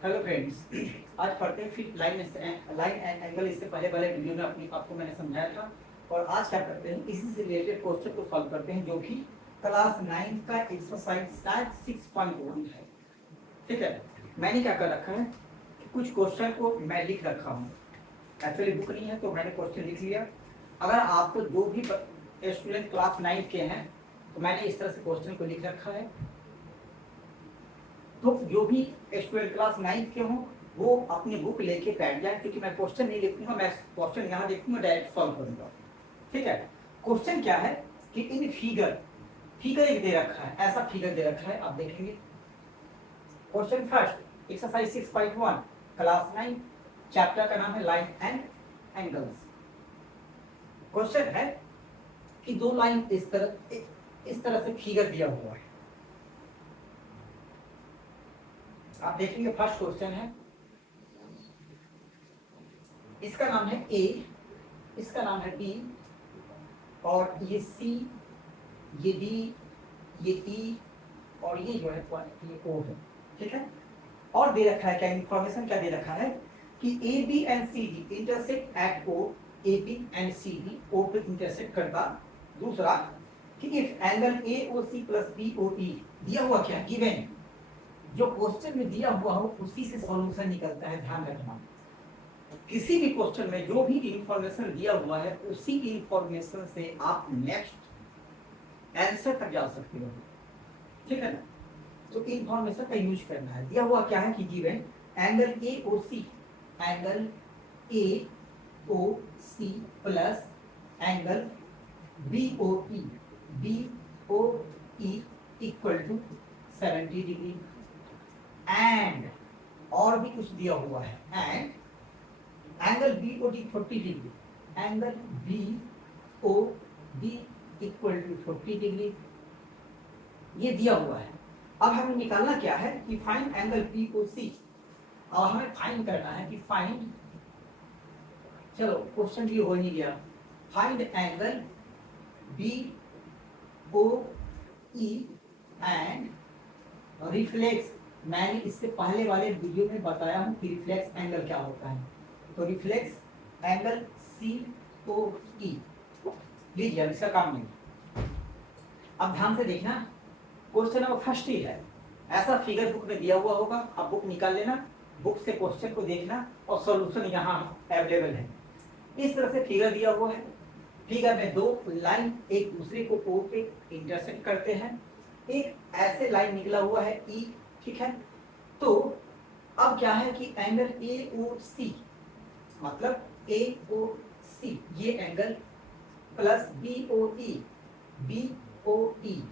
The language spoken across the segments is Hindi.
हेलो फ्रेंड्स, आज पढ़ते हैं फिर लाइन एंड एंगल। इससे पहले वाले वीडियो में आपको मैंने समझाया था। और आज क्या करते हैं, इसी से रिलेटेड क्वेश्चन को सॉल्व करते हैं, जो कि क्लास 9 का एक्सरसाइज शायद 6.1 है। ठीक है, मैंने क्या कर रखा है कि कुछ क्वेश्चन को मैं लिख रखा हूँ। एक्चुअली बुक नहीं है तो मैंने क्वेश्चन लिख लिया। अगर आपको जो भी स्टूडेंट क्लास 9 के हैं तो मैंने इस तरह से क्वेश्चन को लिख रखा है। तो जो भी स्टूडेंट क्लास 9 के हों वो अपनी बुक लेके बैठ जाए, क्योंकि मैं क्वेश्चन नहीं लिखूंगा, मैं क्वेश्चन यहाँ देखूंगा, डायरेक्ट सॉल्व करूंगा। ठीक है, क्वेश्चन क्या है कि इन फिगर एक दे रखा है, ऐसा फिगर दे रखा है, आप देखेंगे। Question first, exercise 6.1, class 9, chapter का नाम है लाइन एंड एंगल्स। क्वेश्चन है कि दो लाइन इस तरह से फिगर दिया हुआ है। आप देखेंगे फर्स्ट क्वेश्चन है, इसका नाम है ए, इसका नाम है बी, और ये सी, ये डी, ये ई, और ये जो है ये ओ है। ठीक है, और दे रखा है क्या, इंफॉर्मेशन क्या दे रखा है कि A B and C D intersect at O, A B and C D O पे इंटरसेक्ट करता। दूसरा कि if angle A O C plus B O E दिया हुआ, क्या गिवन, जो क्वेश्चन में दिया हुआ हो उसी से सॉल्यूशन निकलता है। ध्यान रखना, किसी भी क्वेश्चन में जो भी इंफॉर्मेशन दिया हुआ है उसी इंफॉर्मेशन से आप नेक्स्ट आंसर तक जा सकते हो। ठीक है ना, तो इंफॉर्मेशन का यूज करना है। दिया हुआ क्या है कि given angle A O C, angle A O C plus angle B O E, B O E equal to 70 degree, and और भी कुछ दिया हुआ है, and angle B O D 40 degree, angle B O D equal to 40 degree, ये दिया हुआ है। अब हमें निकालना क्या है कि फाइंड एंगल बी ओ सी। अब हमें फाइंड करना है कि फाइंड, चलो क्वेश्चन भी हो नहीं गया, find angle B O E and reflex. मैंने इससे पहले वाले वीडियो में बताया हूं कि रिफ्लेक्स एंगल क्या होता है। तो रिफ्लेक्स एंगल सी ओ ई, लीजिए इसका काम नहीं। अब ध्यान से देखना, क्वेश्चन नंबर फर्स्ट ही है, ऐसा फिगर बुक में दिया हुआ होगा, आप बुक निकाल लेना, बुक से क्वेश्चन को देखना और सॉल्यूशन यहाँ अवेलेबल है। इस तरह से फिगर दिया हुआ है। फिगर में दो लाइन एक दूसरे को ओ पे इंटरसेक्ट करते हैं, एक ऐसे लाइन निकला हुआ है ई। ठीक है, तो अब क्या है कि एंगल ए ओ सी, मतलब ए ओ सी ये angle, plus B O E, B O ई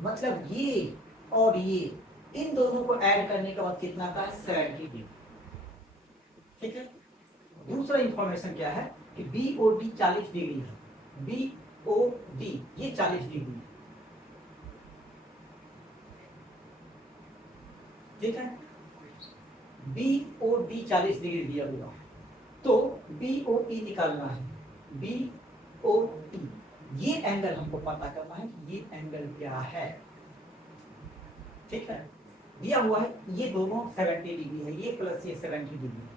मतलब ये और ये, इन दोनों को ऐड करने के बाद कितना आता है 70 डिग्री। ठीक है, दूसरा इंफॉर्मेशन क्या है कि बी ओ डी 40 डिग्री है, बी ओ डी ये 40 डिग्री है। ठीक है, बी ओ डी 40 डिग्री दिया हुआ, तो बी ओ ई निकालना है, बी ओ ई ये एंगल हमको पता करना है कि ये एंगल क्या है। ठीक है, दिया हुआ है ये दोनों 70 डिग्री है, ये प्लस ये 70 डिग्री है।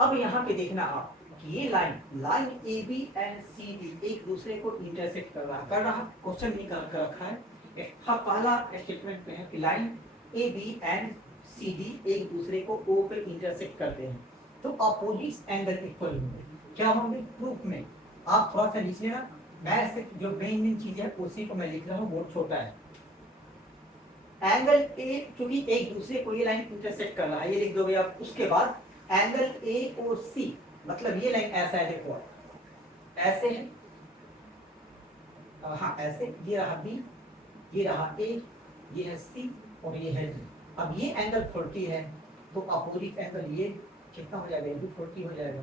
अब यहाँ पे देखना आप कि ये line A B and C D एक दूसरे को इंटरसेक्ट कर रहा क्वेश्चन निकाल कर रखा है। पहला स्टेटमेंट पे है कि line A B and C D एक दूसरे को ओ पे इंटरसेक्ट करते हैं, तो अपोजिट एंगल इक्वल होंगे। क्या होंगे प्रूफ में, आप थोड़ा सा लिख लेना, मैं जो मेन चीज है उसी को मैं लिख रहा हूँ, बहुत छोटा है। एंगल ए चूंकि एक दूसरे को ये लाइन इंटरसेक्ट कर रहा है, ये लिख दोगे आप। उसके बाद एंगल ए और सी, मतलब ये लाइन ऐसा है, देखो ऐसे है, हाँ ऐसे, ये रहा बी, ये रहा ए, ये है सी और ये है डी। अब ये एंगल 40 है, तो अपोजिट एंगल ये कितना हो जाएगा, ये 40 हो जाएगा,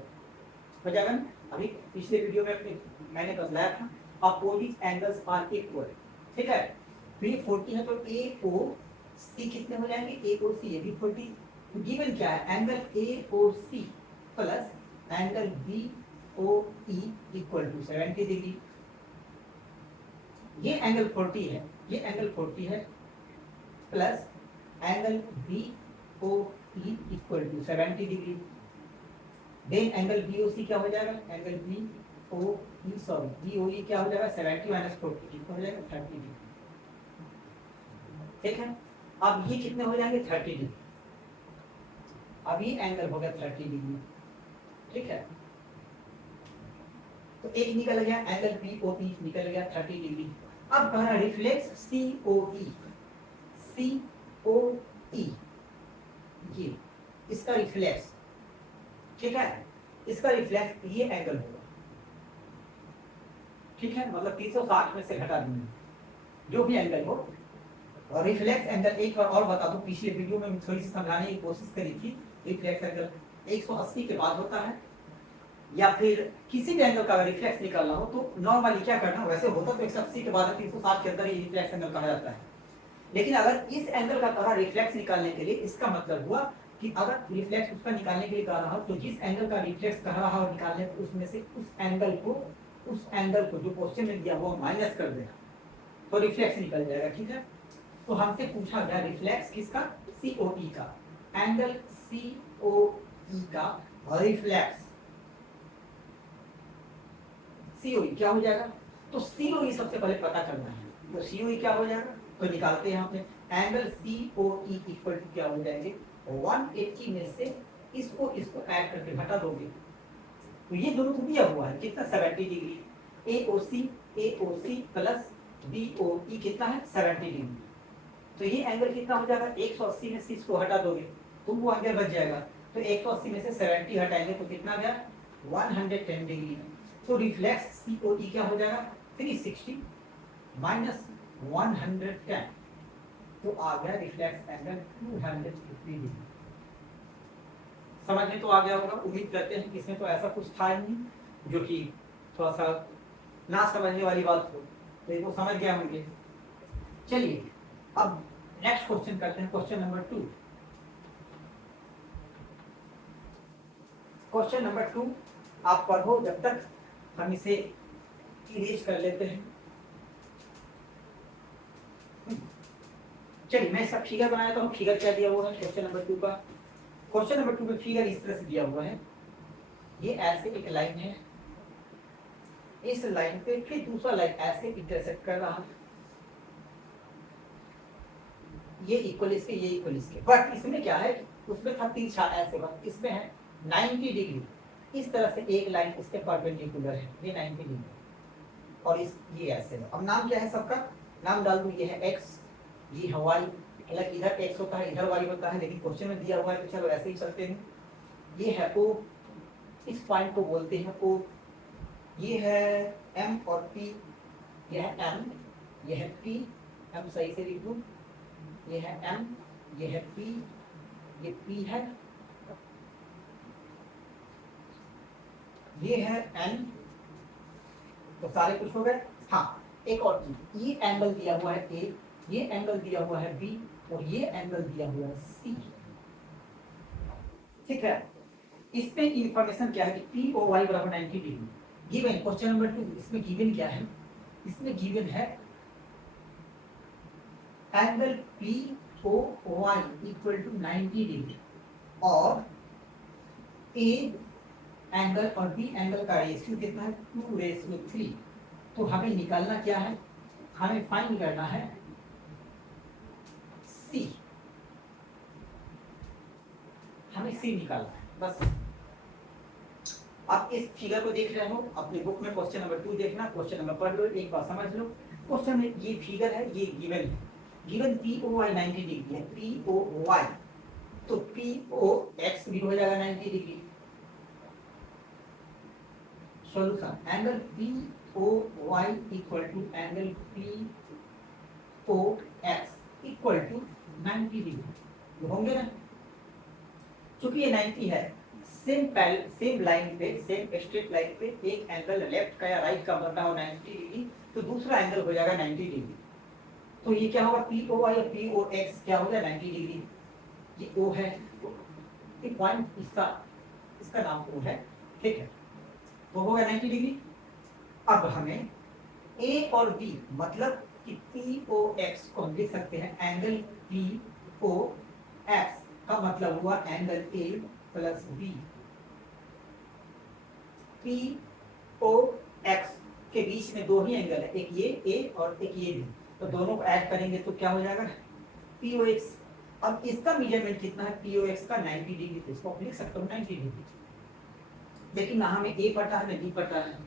हो जाएगा ना। अभी पिछले वीडियो में मैंने बताया था अपोजिट एंगल्स आर इक्वल। ठीक है, तो ये 40 है, तो ए ओ सी कितने हो जाएंगे, ए ओ सी ये भी 40। तो गिवन क्या है, angle A O C plus angle B O E equal to 70 degree. ये एंगल 40 है, ये एंगल 40 है, plus angle B O E equal to 70 degree. Then angle B O C क्या हो जाएगा, angle B O E sorry B O E क्या हो जाएगा 70 माइनस 40 कितना हो जाएगा 30 डिग्री। ठीक है, अब ये कितने हो जाएंगे 30 डिग्री। अब ये एंगल हो गया 30 डिग्री। ठीक है, तो एक निकल गया एंगल पी ओ ई निकल गया 30 डिग्री। अब कह रहा है रिफ्लेक्स सी ओ ई, सी ओ ई ये इसका रिफ्लेक्स, ठीक है, इसका रिफ्लेक्स ये एंगल होगा। ठीक है, मतलब 360 में से घटा देंगे जो भी एंगल हो। और रिफ्लेक्स एंगल एक बार और बता दूं, पिछले वीडियो में थोड़ी सी समझाने की कोशिश करी थी। रिफ्लेक्स एंगल 180 के बाद होता है, या फिर किसी भी एंगल का अगर रिफ्लेक्स निकालना हो तो नॉर्मली क्या करना, वैसे होता तो 180 के बाद 360 के अंदर ही रिफ्लेक्स एंगल कहा जाता है। लेकिन अगर इस एंगल का कहा रिफ्लेक्स निकालने के लिए, इसका मतलब हुआ कि अगर रिफ्लेक्स उसका निकालने के लिए कह रहा हो तो जिस एंगल का रिफ्लेक्स कह रहा हो निकालने को, उसमें से उस एंगल को जो क्वेश्चन में दिया वो माइनस कर देना तो रिफ्लेक्स निकल जाएगा। ठीक है, तो हमसे पूछा गया रिफ्लेक्स किसका, सीओई का, एंगल सीओई का रिफ्लेक्स सीओई क्या हो जाएगा। तो सीओई सबसे पहले पता करना है, तो सीओई क्या हो जाएगा तो निकालते हैं यहाँ पे। एंगल सीओई इक्वल टू क्या हो जाएंगे 180 में से इसको ऐड करके घटा दोगे तो ये दोनों तो दिया हुआ है कितना 70 डिग्री। एओसी प्लस बीओई कितना है 70 डिग्री। तो ये एंगल कितना हो जाएगा 180 में से इसको हटा दोगे तो वो एंगल बच जाएगा। तो 180 में से 70 हटाएंगे तो कितना गया 110 डिग्री। तो रिफ्लेक्स सीओई क्या हो जाएगा 360 माइनस 110 तो आ गया रिफ्लेक्स एंगल 250 डिग्री। समझ में तो आ गया होगा, उम्मीद करते हैं कि इसमें तो ऐसा कुछ था ही नहीं जो कि थोड़ा सा ना समझने वाली बात हो, तो ये वो समझ गया होंगे। चलिए अब नेक्स्ट क्वेश्चन करते हैं, क्वेश्चन नंबर 2। क्वेश्चन नंबर 2 आप पढ़ो जब तक हम इसे इरेज कर लेते हैं। चलिए मैं इसका फिगर बनाया तो फिगर क्या दिया हुआ है क्वेश्चन नंबर 2 का। क्वेश्चन नंबर 2 में फिगर इस तरह से दिया हुआ है, ये ऐसे एक लाइन है, इस लाइन पे फिर दूसरा लाइन ऐसे इंटरसेक्ट कर रहा है, ये इक्वल इसके ये इक्वल इसके, बट इसमें क्या है उसमें था तिरछा ऐसे बात, इसमें है 90 डिग्री। इस तरह से एक लाइन इसके परपेंडिकुलर है, ये 90 डिग्री और इस ये ऐसे। अब नाम क्या है सबका, नाम डाल दूं, ये है एक्स, ये है वाई, हालांकि इधर एक्स होता है इधर वाई होता है, लेकिन क्वेश्चन में दिया हुआ है तो चलो ऐसे ही चलते हैं। ये है ओ, इस पॉइंट को बोलते हैं ओ, ये है एम और पी, ये है एम, ये है पी, एम सही से लिख दूं, ये है एम, ये है पी, ये पी है, ये है एन, तो सारे कुछ हो गए। हाँ एक और चीज, ये एंगल दिया हुआ है ए, ये एंगल दिया हुआ है बी और ये एंगल दिया हुआ है सी। ठीक है, इसमें इंफॉर्मेशन क्या है कि पी ओ वाई बराबर 90 डिग्री गिवन। क्वेश्चन नंबर 2 इसमें गिवन क्या है, इसमें गिवन है angle P O Y equal to 90 degree और ए एंगल और बी एंगल का रेशियो कितना है 2:3। तो हमें निकालना क्या है, हमें फाइंड करना है सी, हमें सी निकालना है बस। आप इस फिगर को देख रहे हो अपने बुक में, क्वेश्चन नंबर 2 देखना, क्वेश्चन नंबर पढ़ लो, एक बार समझ लो। क्वेश्चन में ये फिगर है, ये गिवन है, given P O Y 90 degree है, पी ओ वाई, तो पी ओ एक्स भी हो जाएगा 90 degree. Solution, angle P O Y equal to angle P O X equal to 90 degree होंगे ना। चूंकि ये 90 है, सेम लाइन पे, सेम स्ट्रेट लाइन पे एक एंगल लेफ्ट का या राइट का बन रहा हो 90 डिग्री, तो दूसरा एंगल हो जाएगा 90 डिग्री। तो ये क्या होगा पी ओ वाई और पी ओ एक्स क्या हो गया 90 डिग्री। ये ओ है, ये पॉइंट इसका नाम ओ है, ठीक है, तो हो गया 90 डिग्री। अब हमें ए और बी मतलब कि पी ओ एक्स को हम लिख सकते हैं एंगल पी ओ एक्स का मतलब हुआ angle A plus B, P O X के बीच में दो ही एंगल है, एक ये ए और एक ये बी, तो दोनों को ऐड करेंगे तो क्या हो जाएगा पी ओ एक्स। अब इसका मेजरमेंट कितना है पी ओ एक्स का 90 डिग्री, तो इसको लिख सकता हूँ 90 डिग्री, लेकिन ना हमें ए पता है ना बी पता है,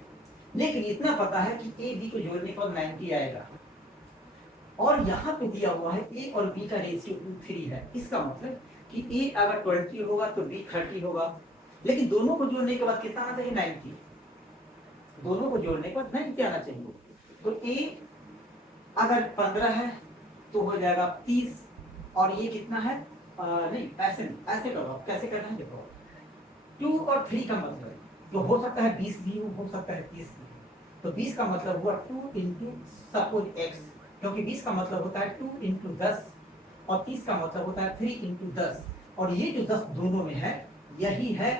लेकिन इतना पता है कि ए बी को जोड़ने पर 90 आएगा। और यहाँ पे दिया हुआ है ए और बी का रेशियो 2:3 है, इसका मतलब कि ए अगर 20 होगा तो बी 30 होगा, लेकिन दोनों को जोड़ने के बाद कितना आना चाहिए 90, दोनों को जोड़ने के बाद 90 आना चाहिए। तो ए अगर 15 है तो हो जाएगा 30, और ये कितना है नहीं ऐसे नहीं, ऐसे करो कैसे करना है देखो, 2 और 3 का मतलब तो हो सकता है 20 भी हो सकता है 30 भी, तो 20 का मतलब हुआ 2 इंटू सपोज एक्स, क्योंकि 20 का मतलब होता है 2 इंटू 10 और 30 का मतलब होता है 3 इंटू 10, और ये जो 10 दोनों में है यही है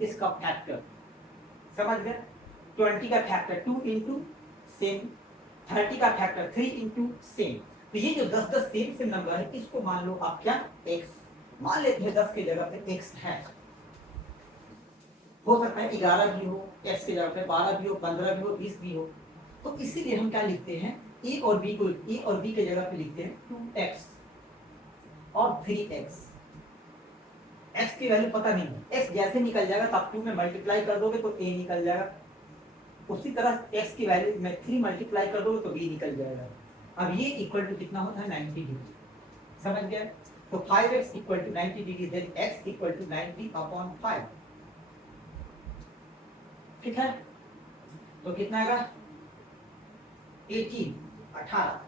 इसका फैक्टर, समझ गए। 20 का फैक्टर 2 इंटू सेम, 30 का फैक्टर 3 इंटू सेम, तो ये जो 10 सेम सेम नंबर है इसको मान लो आप क्या x, मान लेते हैं 10 की जगह पे x है, हो सकता है 11 भी हो, x की जगह पे 12 भी हो, 15 भी हो, 20 भी हो, तो इसीलिए हम क्या लिखते हैं a और b को, a और b के जगह पे लिखते हैं 2x और 3x। x की वैल्यू पता नहीं है, x जैसे निकल जाएगा तो आप 2 में मल्टीप्लाई कर दोगे तो a निकल जाएगा, उसी तरह x की वैल्यू में 3 मल्टीप्लाई कर दोगे तो b निकल जाएगा। अब ये इक्वल टू कितना होता है 90 डिग्री, समझ गया। तो 5x equal to 90 degree, then x equal to 90/5, ठीक है। तो कितना आएगा 18।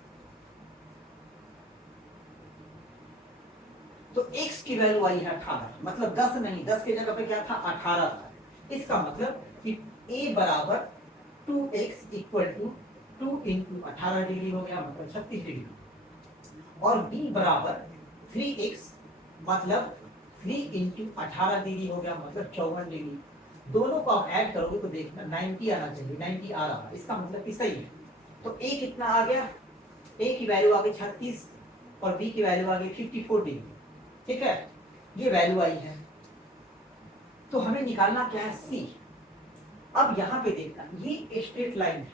तो x की वैल्यू आई है 18, मतलब 10 नहीं, 10 की जगह पे क्या था 18 था, इसका मतलब कि a बराबर 2x equal to 2 into 18 degree हो गया, मतलब 36 डिग्री, और b बराबर 3x मतलब 3 इंटू 18 डिग्री हो गया, मतलब 54 डिग्री। दोनों को आप ऐड करोगे तो देखना 90 आना चाहिए, 90 आ रहा है, इसका मतलब कि सही है। तो a कितना आ गया, a की वैल्यू आ गई 36 और b की वैल्यू आ गई 54 डिग्री, ठीक है, ये वैल्यू आई है। तो हमें निकालना क्या है c। अब यहाँ पे देखना ये स्ट्रेट लाइन है,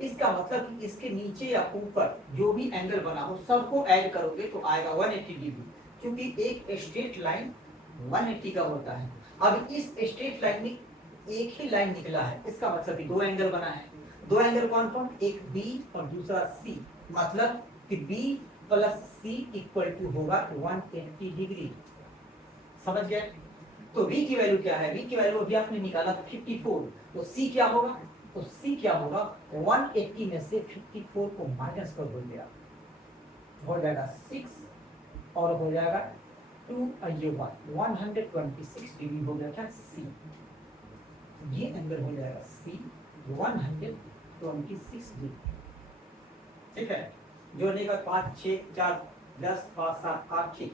इसका मतलब कि इसके नीचे या ऊपर जो भी एंगल बना हो सबको ऐड करोगे तो आएगा 180 डिग्री, क्योंकि एक स्ट्रेट लाइन 180 का होता है। अब इस स्ट्रेट लाइन में एक ही लाइन निकला है, इसका मतलब कि दो एंगल बना है, दो एंगल कौन कौन, एक B और दूसरा C, मतलब कि B plus C equal to होगा 180 डिग्री, समझ गए। तो V की वैल्यू क्या है, V की वैल्यू अभी आपने निकाला 54, तो C क्या होगा, तो C क्या होगा 180 में से 54 को माइनस कर दोगे आप, हो जाएगा 6 और हो जाएगा 2 ये 126 डिग्री हो गया क्या C, ये एंगल हो जाएगा C 126 डिग्री, ठीक है। जोड़ने का 5 6 4 10 5 7 8 6,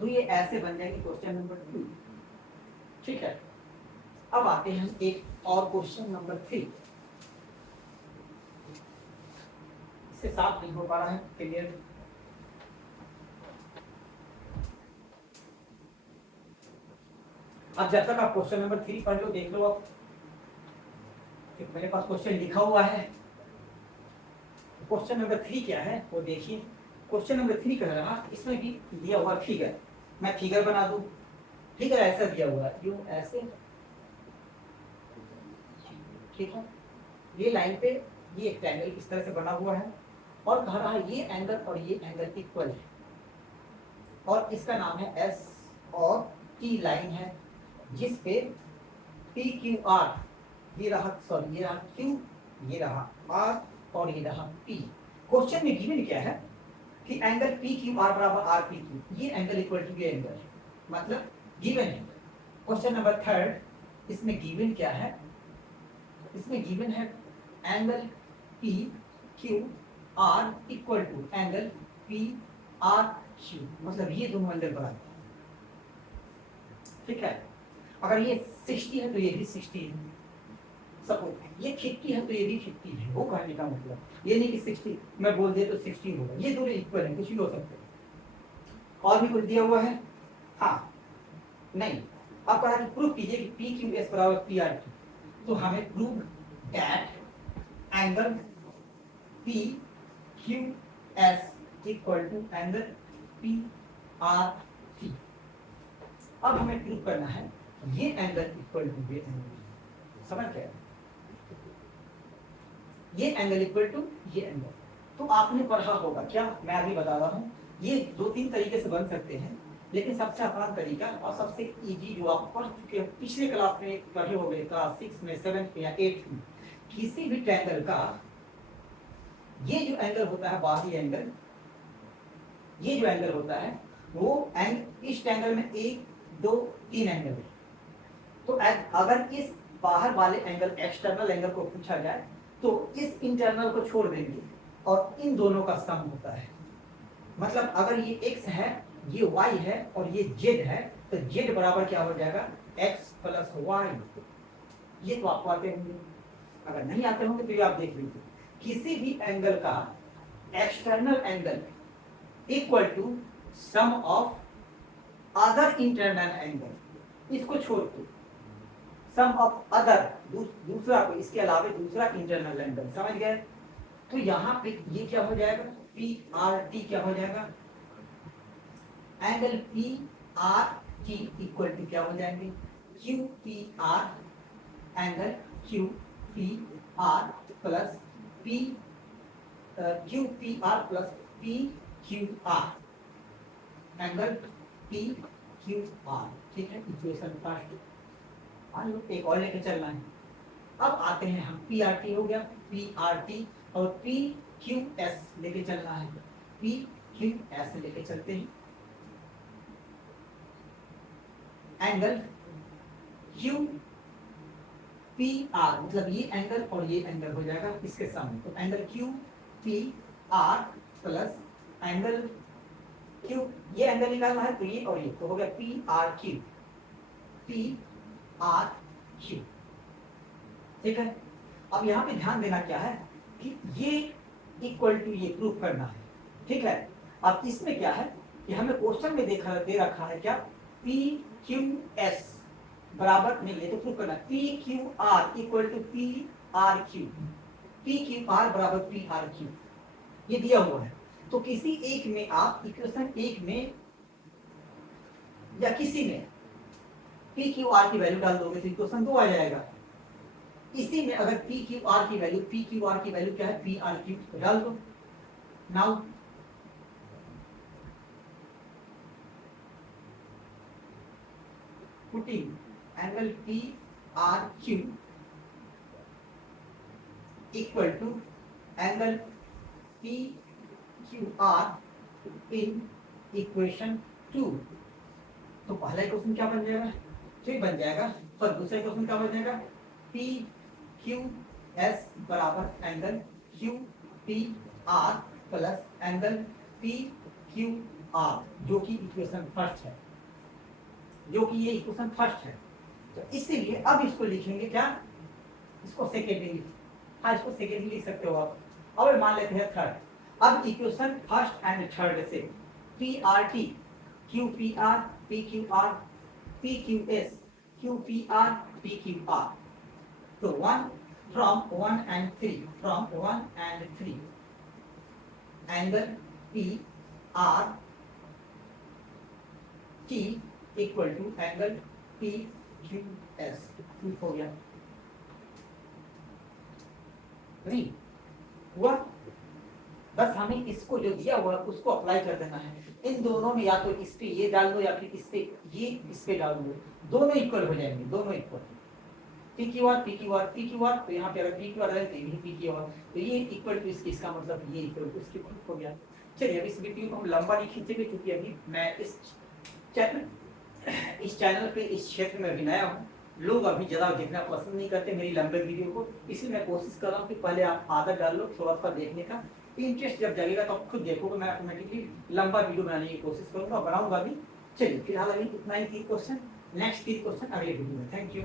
तो ये ऐसे बन जाएगी क्वेश्चन नंबर 2, ठीक है। अब आते हैं एक और क्वेश्चन नंबर 3, इससे साफ नहीं हो पा रहा है क्लियर। अब जब तक आप क्वेश्चन नंबर 3 पढ़ लो, देख लो आप, मेरे पास क्वेश्चन लिखा हुआ है। क्वेश्चन नंबर 3 क्या है वो देखिए, क्वेश्चन नंबर 3 कह रहा है, इसमें भी दिया हुआ फिगर, मैं फिगर बना दूं, फिगर ऐसा दिया हुआ है यूं ऐसे, ठीक है, ये लाइन पे ये एक ट्रायंगल इस तरह से बना हुआ है, और कह रहा है ये एंगल और ये एंगल इक्वल है, और इसका नाम है एस और टी लाइन है, जिस पे पी क्यू आर, ये रहा सॉरी ये रहा क्यू, ये रहा आर और ये रहा पी। क्वेश्चन में गिवन क्या है कि एंगल पी क्यू आर बराबर आर पी क्यू, ये एंगल इक्वल टू ये एंगल, मतलब गिवन है। क्वेश्चन नंबर 3, इसमें गिवन क्या है, इसमें गिवन है angle P Q R equal to angle P R Q, मतलब ये दोनों एंगल बराबर, ठीक है। अगर ये 60 है तो ये भी 60 है, सपोज ये 50 है तो ये भी 50 है, वो कहने का मतलब ये नहीं कि 60 मैं बोल दे तो 60 होगा, ये दोनों इक्वल है, कुछ भी हो सकते हैं। और भी कुछ दिया हुआ है? हाँ नहीं, अब कहा कि प्रूव कीजिए कि पी क्यू एस बराबर पी आर क्यू, तो हमें prove that angle P Q S equal to angle P R T. अब हमें प्रूव करना है ये एंगल इक्वल टू ये एंगल, समझ गए? ये एंगल इक्वल टू ये एंगल। तो आपने पढ़ा होगा क्या, मैं अभी बता रहा हूँ, ये 2-3 तरीके से बन सकते हैं, लेकिन सबसे आसान तरीका और सबसे इजी जो आप पढ़ चुके हो पिछले क्लास में पढ़े हो गए, क्लास 6 में, 7 में या 8 में, किसी भी ट्रायंगल का ये जो एंगल होता है बाहरी एंगल, ये जो एंगल होता है वो इस ट्रायंगल में 1 2 3 एंगल है। तो अगर इस बाहर वाले एंगल एक्सटर्नल एंगल को पूछा जाए तो इस इंटरनल को छोड़ देंगे और इन दोनों का सम होता है। मतलब अगर ये x है, ये y है और ये z है, तो z बराबर क्या हो जाएगा? x plus y। ये तो आपको आते होंगे, अगर नहीं आते होंगे तो ये आप देख लीजिए। किसी भी एंगल का external angle equal to sum of other internal angle, इसको छोड़ दो, सम ऑफ अदर दूसरा को, इसके अलावा दूसरा इंटरनल एंगल, समझ गए? तो यहाँ पे ये क्या हो जाएगा? पी आर टी क्या हो जाएगा? Angle P R T equal to क्या हो जाएंगे? Q P R, angle Q P R plus P Q P R plus P Q R, angle P Q R. ठीक है, इक्वेशन फर्स्ट। एक और लेके चलना है। अब आते हैं हम, पी आर टी हो गया, पी आर टी और पी क्यू एस लेके चलना है, पी क्यू एस लेके चलते हैं। एंगल क्यू पी आर, मतलब ये एंगल और ये एंगल हो जाएगा इसके सामने, तो angle Q P R plus angle Q, ये एंगल निकालना है तो ये और ये, तो हो गया P R Q, P R Q. ठीक है, अब यहाँ पे ध्यान देना क्या है कि ये इक्वल टू ये प्रूफ करना है। ठीक है, अब इसमें क्या है कि हमें क्वेश्चन में दे रखा है क्या? पी क्यू एस बराबर नहीं, ले तो प्रूफ करना, P Q R equal to P R Q, P Q R बराबर पी आर क्यू, ये दिया हुआ है। तो किसी एक में आप इक्वेशन 1 में या किसी में पी क्यू आर की वैल्यू डाल दोगे तो इक्वेशन 2 आ जाएगा। इसी में अगर पी क्यू आर की वैल्यू क्या है? पी आर क्यू डाल दो। Now putting angle P R Q equal to angle P Q R in equation 2, तो पहला इक्वेशन क्या बन जाएगा? तो बन जाएगा, पर दूसरा इक्वेशन क्या बन जाएगा? पी क्यू एस बराबर angle Q P R plus angle P Q are, जो कि इक्वेशन फर्स्ट है, जो कि ये इक्वेशन फर्स्ट है। तो इसीलिए अब इसको लिखेंगे क्या? इसको सेकेंडरी, हाँ इसको सेकेंडरी लिख सकते हो आप। अब मान लेते हैं थर्ड। अब इक्वेशन फर्स्ट एंड थर्ड से P R T, Q P are, P Q are, P Q S, Q P are, P Q are, तो 1 from 1 and 3, from 1 and 3, angle P R T equal to angle P Q S, ठीक हो गया? नहीं हुआ? बस हमें इसको जो दिया हुआ उसको अप्लाई कर देना है। इन दोनों में या तो इस पे ये डाल दो या फिर इस पे ये, इस पे डाल दो, दोनों इक्वल हो जाएंगे, दोनों equal. P Q are, P Q are, P Q are, तो यहाँ पे अगर पी क्यू आर है तो ये पी क्यू आर, तो ये इक्वल टू इसकी, इसका मतलब ये इक्वल टू इसके प्रूफ हो गया। चलिए अब इस वीडियो को हम लंबा नहीं खींचेंगे क्योंकि अभी मैं इस चैनल पे, इस क्षेत्र में अभी नया हूँ, लोग अभी ज़्यादा देखना पसंद नहीं करते मेरी लंबे वीडियो को, इसलिए मैं कोशिश कर रहा हूँ कि पहले आप आदत डाल लो थोड़ा सा देखने का, इंटरेस्ट जब जगेगा तो आप खुद देखोगे, मैं ऑटोमेटिकली लंबा वीडियो बनाने की कोशिश करूँगा, बनाऊंगा भी। चलिए फिलहाल अभी इतना ही 3 क्वेश्चन, नेक्स्ट 3 क्वेश्चन अगले वीडियो में। Thank you.